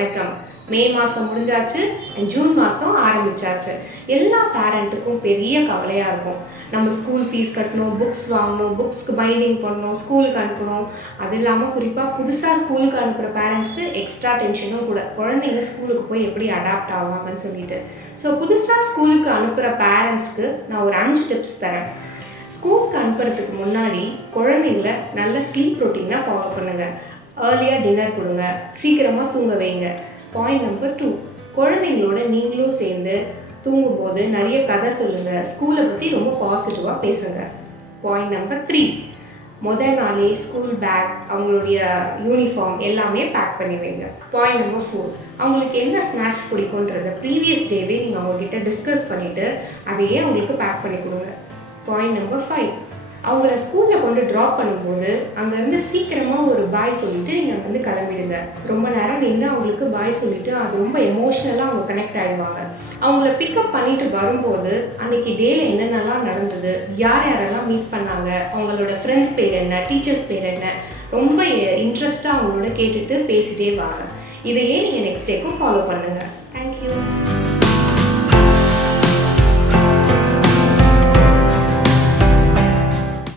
வணக்கம். மே மாதம் முடிஞ்சாச்சு ஜூன் மாதம் ஆரம்பிச்சாச்சு. எல்லா பேரண்ட்டுக்கும் பெரிய கவலையாக இருக்கும். நம்ம ஸ்கூல் ஃபீஸ் கட்டணும் புக்ஸ் வாங்கணும் புக்ஸ்க்கு பைண்டிங் பண்ணணும் ஸ்கூலுக்கு அனுப்பணும். அது இல்லாமல் குறிப்பாக புதுசாக ஸ்கூலுக்கு அனுப்புகிற பேரண்ட்க்கு எக்ஸ்ட்ரா டென்ஷனும் கூட. குழந்தைங்க ஸ்கூலுக்கு போய் எப்படி அடாப்ட் ஆவாங்கன்னு சொல்லிட்டு. ஸோ புதுசாக ஸ்கூலுக்கு அனுப்புகிற பேரண்ட்ஸ்க்கு நான் ஒரு அஞ்சு டிப்ஸ் தரேன். ஸ்கூலுக்கு அனுப்புறதுக்கு முன்னாடி குழந்தைங்கள நல்ல ஸ்லீப் ரொட்டீனாக ஃபாலோ பண்ணுங்கள் ஏர்லியாக டின்னர் கொடுங்க. சீக்கிரமாக தூங்க வைங்க. பாயிண்ட் நம்பர் டூ குழந்தைங்களோட நீங்களும் சேர்ந்து தூங்கும்போது நிறைய கதை சொல்லுங்கள் ஸ்கூலை பற்றி ரொம்ப பாசிட்டிவாக பேசுங்க. பாயிண்ட் நம்பர் த்ரீ முதல் நாளே ஸ்கூல் பேக் அவங்களுடைய யூனிஃபார்ம் எல்லாமே பேக் பண்ணி வைங்க. பாயிண்ட் நம்பர் ஃபோர் அவங்களுக்கு என்ன ஸ்நாக்ஸ் பிடிக்குன்றத ப்ரீவியஸ் டேவே நீங்கள் அவங்கக்கிட்ட டிஸ்கஸ் பண்ணிவிட்டு அதையே அவங்களுக்கு பேக் பண்ணி கொடுங்க. பாயிண்ட் நம்பர் ஃபைவ் அவங்கள ஸ்கூலில் கொண்டு ட்ராப் பண்ணும்போது அங்கேருந்து சீக்கிரமாக ஒரு பாய் சொல்லிவிட்டு நீங்கள் அங்கேருந்து கிளம்பிடுங்க. ரொம்ப நேரம் நின்று அவங்களுக்கு பாய் சொல்லிவிட்டு அது ரொம்ப எமோஷ்னலாக அவங்க கனெக்ட் ஆகிடுவாங்க அவங்கள பிக்கப் பண்ணிட்டு வரும்போது அன்னைக்கு டேல என்னென்னலாம் நடந்தது யார் யாரெல்லாம் மீட் பண்ணாங்க அவங்களோட ஃப்ரெண்ட்ஸ் பேர் என்ன டீச்சர்ஸ் பேர் என்ன ரொம்ப இன்ட்ரெஸ்ட்டாக அவங்களோட கேட்டுட்டு பேசிட்டே வாங்க. இதையே நீங்கள் நெக்ஸ்ட் டேக்கும் ஃபாலோ பண்ணுங்கள் தேங்க்யூ